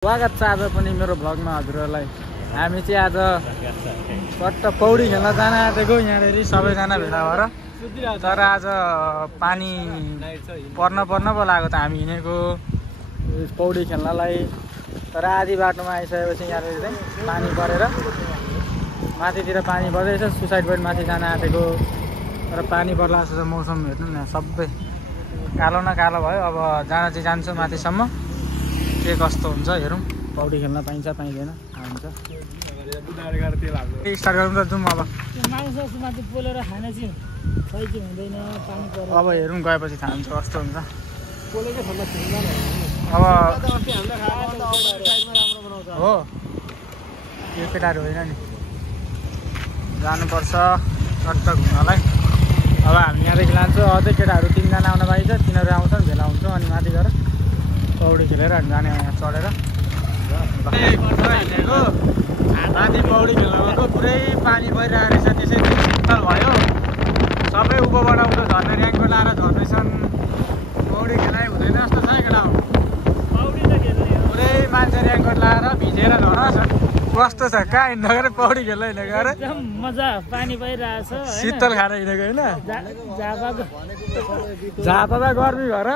स्वागत छ आज पनि मेरो भ्लगमा हजुरहरूलाई। हामी चाहिँ आज पट्ट पौडी खेल्न जान आँटेको यहाँनिर सबैजना भेला भएर। तर आज पानी पर्न पो लाग्यो त हामी हिँडेको पौडी खेल्नलाई। तर आधी बाटोमा आइसकेपछि यहाँनिर चाहिँ पानी परेर माथितिर पानी पर्दैछ। सुसाइड पोइन्ट माथि जान आँटेको तर पानी पर्ला जस्तो मौसम हेर्नु न, सबै कालो न कालो भयो। अब जान चाहिँ जान्छु माथिसम्म, के कस्तो हुन्छ हेरौँ। पौडी खेल्न पाइन्छ पाइँदैन हुन्छ। स्टार्ट गरौँ त, जाउँ अब। अब हेरौँ गएपछि थाहा हुन्छ कस्तो हुन्छ। अब हो त्यो केटाहरू होइन नि, जानुपर्छ टट्ट घुम्नलाई। अब हामी यहाँदेखि लान्छौँ, अझै केटाहरू 3 जना आउन पाइन्छ। तिनीहरू आउँछन्, भेला हुन्छौँ अनि माथि गएर पौडी खेलेर हामी जाने यहाँ चढेर। हिँडेको माथि पौडी खेल्न गएको, पुरै पानी परिरहेको रहेछ। त्यसै शीतल भयो, सबै उँभोबाट उँभो झर्ने ऱ्याङ्को लाएर झर्दैछन्। पौडी खेलाइ हुँदैन जस्तो छ केटा हो। पुरै मान्छे ऱ्याङ्कोट लाएर भिजेर झर्छन्। कस्तो छ कहाँ हिँड्न गएर पौडी खेल्न हिँडेको अरे मजा, पानी परिरहेछ, शीतल खाएर हिँडेको होइन। झापा गर्मी भएर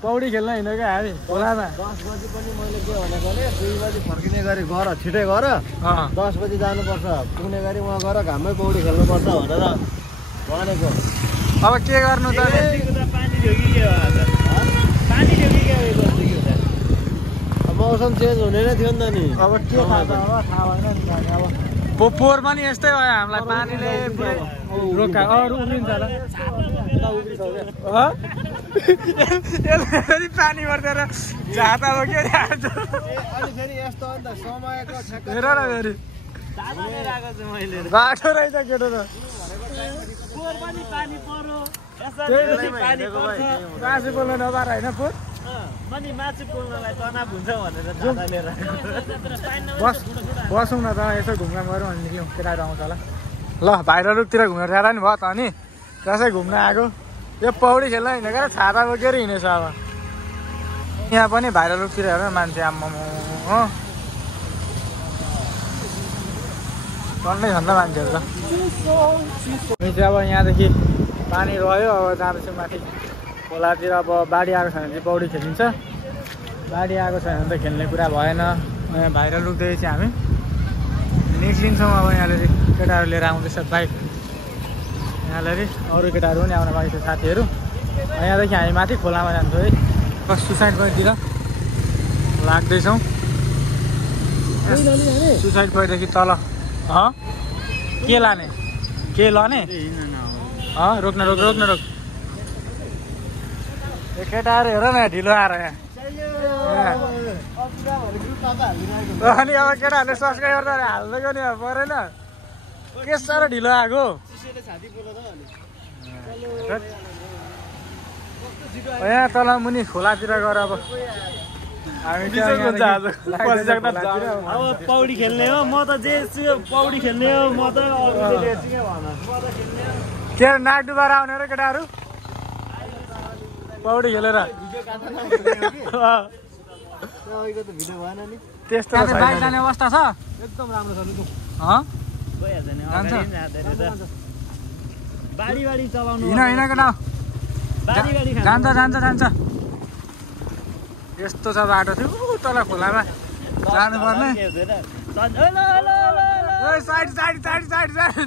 पौडी खेल्न हिँडेको हामी खोलामा। 10 बजी पनि मैले के भनेको भने 2 बजी फर्किने गरी गर, छिटै गर, 10 बजी जानुपर्छ, पुग्ने गरी उहाँ गएर घाममै पौडी खेल्नुपर्छ भनेर भनेको। अब के गर्नु त, मौसम चेन्ज हुने नै थियो नि त नि। अब के थाहा भएन नि। अब पोहोर पनि यस्तै भयो, हामीलाई पानीले पुरै रोका। अरू उब्रिन्छ होला, पानी पर्दैन झाता हो के फेरि यस्तो हो नि त समयको हेर न फेरि बाटो रहेछ केटो त। मासु पोल्न नपाएर होइन पोहोर मासु पोल्नलाई तनाव हुन्छ भनेर बसौँ न त, यसो घुमघाम गरौँ अनि निक्ल्यौँ। केटाहरू आउँछ होला। ल भाइरल रुखतिर घुमेर जाँदा नि भयो त अनि त्यसै घुम्न आएको। यो पौडी खेल्न हिँडेको र छाता बोकेर हिँडेछ। अब यहाँ पनि भाइरल रुखतिर हेर मान्छे आम्मामा हो, टन्नै छन् त मान्छेहरू त। हामी चाहिँ अब यहाँदेखि पानी रह्यो, अब जाँदैछु माथि खोलातिर। अब बाढी आएको छैन भने चाहिँ पौडी खेलिन्छ, बाढी आएको छैन भने त खेल्ने कुरा भएन। भाइरल रुखदेखि चाहिँ हामी निस्किन्छौँ। अब यहाँनिर केटाहरू लिएर आउँदैछ बाइक, यहाँनिर अरू केटाहरू पनि आउन बाँकी छ साथीहरू। यहाँदेखि हामी माथि खोलामा जान्छौँ है, सुसाइड पोइन्टतिर लाग्दैछौँ। सुसाइड पोइन्टदेखि तल के लाने, के लाने रोक्न रोक रोक्न रोक। केटाहरू हेर न ढिलो आएर यहाँ। अनि अब केटाहरूले सब्सक्राइब गरेर हाल्दैको नि अब परेन, के साह्रो ढिलो आएको। यहाँ तल मुनि खोलातिर गएर अब हामी अब पौडी खेल्ने हो। म त जे पौडी खेल्ने हो, म त के नाक डुबाएर आउने र केटाहरू पौडी खेलेर। त्यस्तो बाइक जाने अवस्था छ एकदम राम्रो छ। बाढी चलाउनु हिँड हिँड केटा, जान्छ जान्छ जान्छ। यस्तो छ बाटो थियो तल खोलामा जानुपर्ने। Side side side side side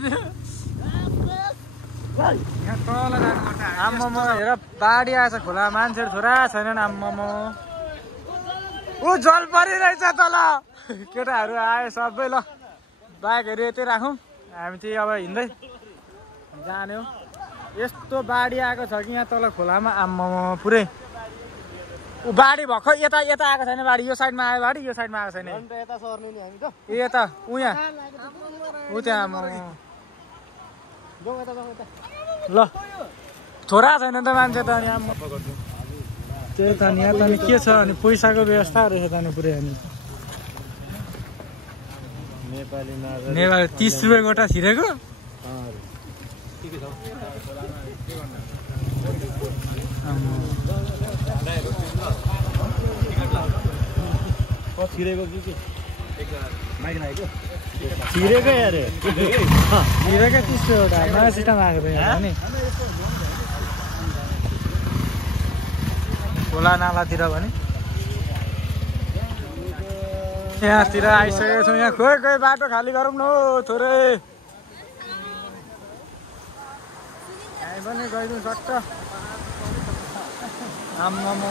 यहाँ तल जानुपर्छ। आम्मामा हेर बाढी आएछ खोला, मान्छेहरू छोरा छैनन्। आम्मामा ऊ जल परिरहेछ तल। केटाहरू आयो सबै। ल बाइकहरू यतै राखौँ, हामी चाहिँ अब हिँड्दै जाने हो। यस्तो बाढी आएको छ कि यहाँ तल खोलामा आम्मामा पुरै। ऊ बाढी भर्खर यता यता आएको छैन बाढी, यो साइडमा आयो बाढी, यो साइडमा आएको छैन। ए यता ऊ यहाँ ऊ त्यहाँ ल छोरा छैन त मान्छे त। अनि आम्मा त्यही त नि, यहाँ त नि के छ अनि पैसाको व्यवस्था रहेछ त नि पुरै। अनि नेपाली 30 रुपियाँ गोटा छिरेको। छिरेको कि माइक नआएको छिरेकै अरे हिरोकै त्यस्तो एउटा नयाँ सिस्टम आएको थियो यहाँ नि खोला नालातिर भने यहाँतिर आइसकेको छौँ यहाँ खोइ खोइ बाटो खाली गरौँ न हौ थोरै हामी पनि गइदिउँ सट्ट आम्मामा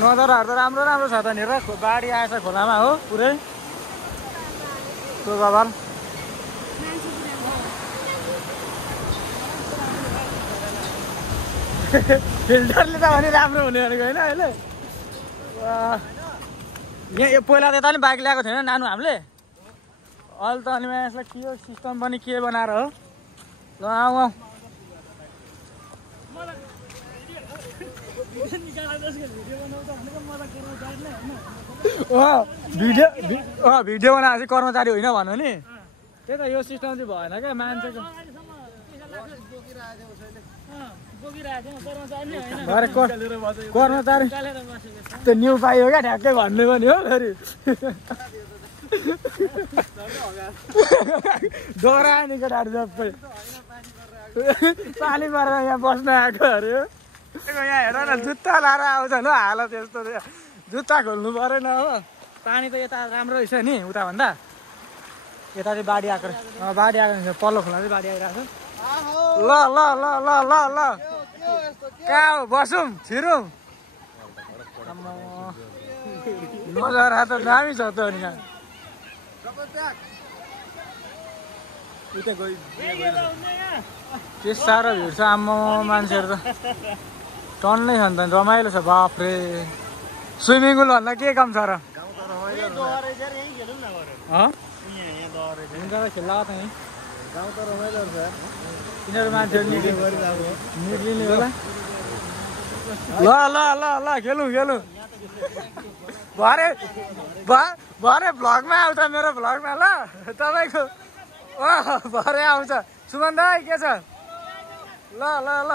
नजरहरू त राम्रो राम्रो छ त नि र बाढी आएछ खोलामा हो पुरै बबाल फिल्टरले त भने राम्रो हुने भनेको होइन अहिले यहाँ पहिला त्यता नि बाइक ल्याएको थिएन नानु हामीले अहिले त अनि यसलाई के हो सिस्टम पनि के बनाएर हो ल आऊ आऊ भिडियो बनाएर चाहिँ कर्मचारी होइन भन्नु नि त्यही त यो सिस्टम चाहिँ भएन क्या मान्छेको कर्मचारी त्यो न्यु पाइयो क्या ठ्याक्कै भन्ने पनि हो फेरि डोरा नि केटाहरू सबै पानी परेर यहाँ बस्न आएको अरे हो यहाँ हेर न जुत्ता लाएर आउँछ नि हालत यस्तो जुत्ता खोल्नु परेन हो पानी त यता राम्रो रहेछ नि उताभन्दा यता चाहिँ बाढी आएको बाढी आएको पल्लो खोला चाहिँ बाढी आइरहेको छ ल ल ल ल ल ल कहाँ हो बसौँ छिरौँ नजारा त दामी छ त नि के साह्रो भिड छ आम्मा मान्छेहरू त टन्नै छ नि त रमाइलो छ बाफ्रे स्विमिङ पुल भन्दा के काम छ र खेल्ला त यहीँ गाउँ त रमाइलो छ यिनीहरू मान्छेहरू निक्लिने होला ल ल ल ल खेलौँ खेलौँ भरे भ्लगमा आउँछ मेरो भ्लगमा ल तपाईँको भरे आउँछ सुमन दाइ के छ ल ल ल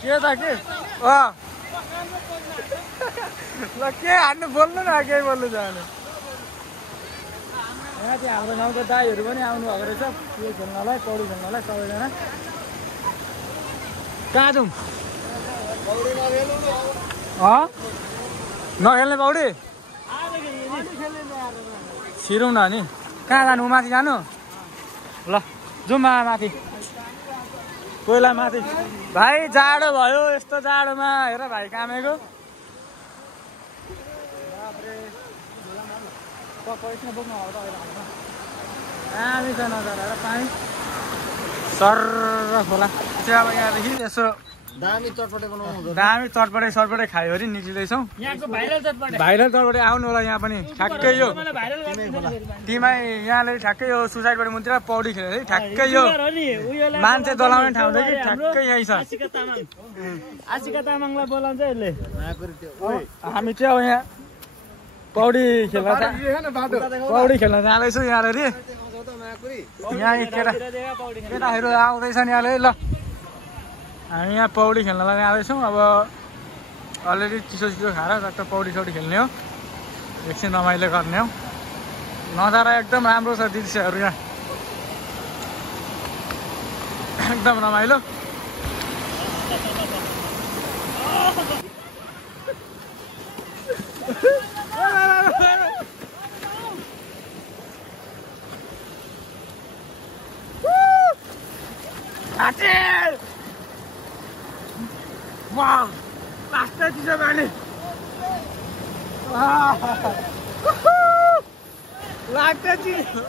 के त के ल के हान्नु बोल्नु न केही बोल्नु जानु यहाँ चाहिँ हाम्रो गाउँको दाईहरू पनि आउनु भएको रहेछ त्यो खेल्नलाई पौडी खेल्नलाई सबैजना कहाँ जाउँ नखेल्ने पौडी छिरौँ न अनि कहाँ जानु माथि जानु ल जाउँ माथि पहिला माथि भाइ जाडो भयो यस्तो जाडोमा हेर भाइ कामेको दामी छ नजारा पानी सर खोला चाहिँ अब यहाँदेखि यसो दामी चटपटे बनाउनु दामी चटपटे सरपटे खायो अरे निक्लिँदैछौँ भाइरल चटपटे आउनु होला यहाँ पनि ठ्याक्कै यो टिमै यहाँले ठ्याक्कै यो सुसाइडबाट मुन्तिर पौडी खेलेर ठ्याक्कै यो मान्छे दलाउने ठाउँ चाहिँ ठ्याक्कै यहीँ छ हामी चाहिँ अब यहाँ पौडी खेल्न जाँदैछु यहाँनिर यहाँ केटाहरू आउँदैछन् यहाँले ल हामी यहाँ पौडी खेल्नलाई जाँदैछौँ अब अलरेडी चिसो खाएर टक्क पौडी सौडी खेल्ने हो एकछिन रमाइलो गर्ने हो नजारा एकदम राम्रो छ दृश्यहरू यहाँ एकदम रमाइलो Wow, pasta चिसो पानी लाग्छ चिसो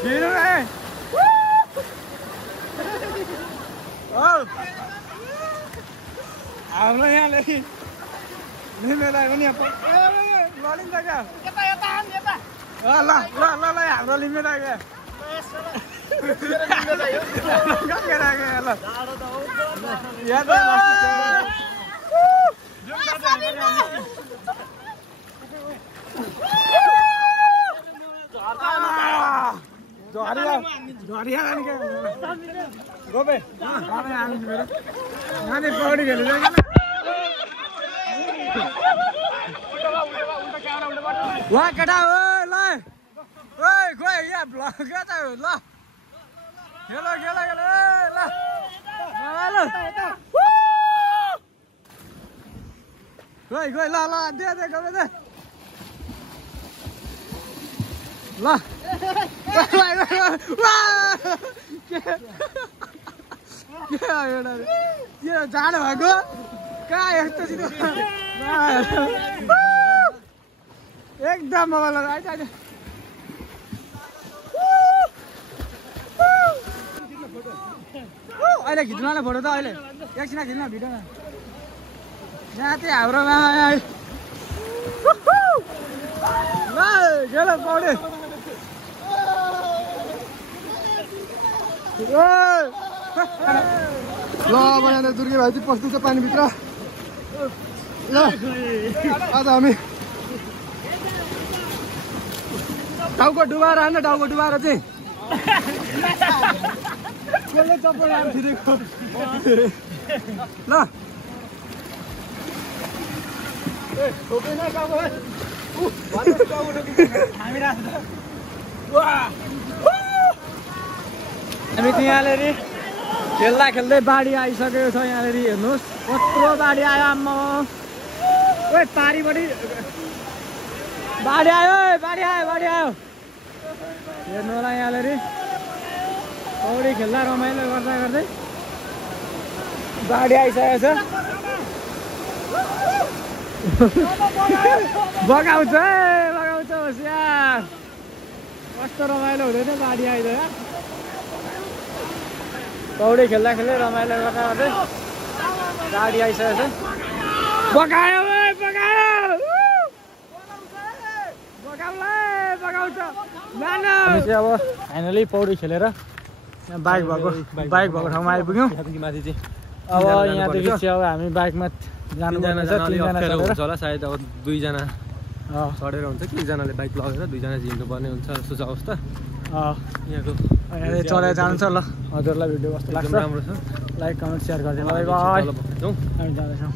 छिर्नु है हाम्रो यहाँदेखि निमेलाई पनि ललिन्छ क्या ल ल ल ल हाम्रो लिमिट आयो झरिया जाने क्या गोबे आमे आमे मेरो नानी पौडी खेल्नु जान्छ वा केटा ओइ ल ओइ खोइ यहाँ भ्लग क्या त ल खेलो खेलो खेलो ल ल खोइ खोइ ल ल दे दे गोबे दे ल के जानु भएको कहाँ यस्तो एकदम मोबाइल आइज आइज अहिले खिच्नु न फोटो त अहिले एकछिन खिच्नु भिडियोमा यहाँ चाहिँ हाम्रोमा ल गेलो पौडी ल अब यहाँ दुर्गे भाइ चाहिँ पस्दैछ पानीभित्र ल आज हामी टाउको डुबाएर होइन टाउको डुबाएर चाहिँ कसले चप्पल लाएर छिरेको ल हामी चाहिँ यहाँनिर खेल्दा खेल्दै बाढी आइसकेको छ यहाँनिर हेर्नुहोस् कत्रो बाढी आयो आम्मा ओइ पारीपट्टि बाढी आयो बाढी आयो बाढी आयो हेर्नु होला यहाँनिर पौडी खेल्दा रमाइलो गर्दा गर्दै बाढी आइसकेको छ बगाउँछ बगाउँछ होसियार कस्तो रमाइलो हुँदैन बाढी आइदियो पौडी खेल्दा खेल्दै रमाइलो गर्दा गर्दै गाडी आइसकेको छ बगायो बगायो बगाउँछ अब फाइनली पौडी खेलेर यहाँ बाइक भएको ठाउँमा आइपुग्यौँ माथि चाहिँ अब यहाँदेखि चाहिँ अब हामी बाइकमा जानुपर्ने छ 3 जना हुन्छ होला सायद अब 2 जना चढेर हुन्छ कि एकजनाले बाइक लगेर 2 जना हिँड्नुपर्ने हुन्छ जस्तो छ अवस्था यहाँको चढेर जानु छ ल हजुरलाई भिडियो कस्तो लाग्छ राम्रो छ लाइक कमेन्ट सेयर गरिदिनु होला बाइ हामी जाँदैछौँ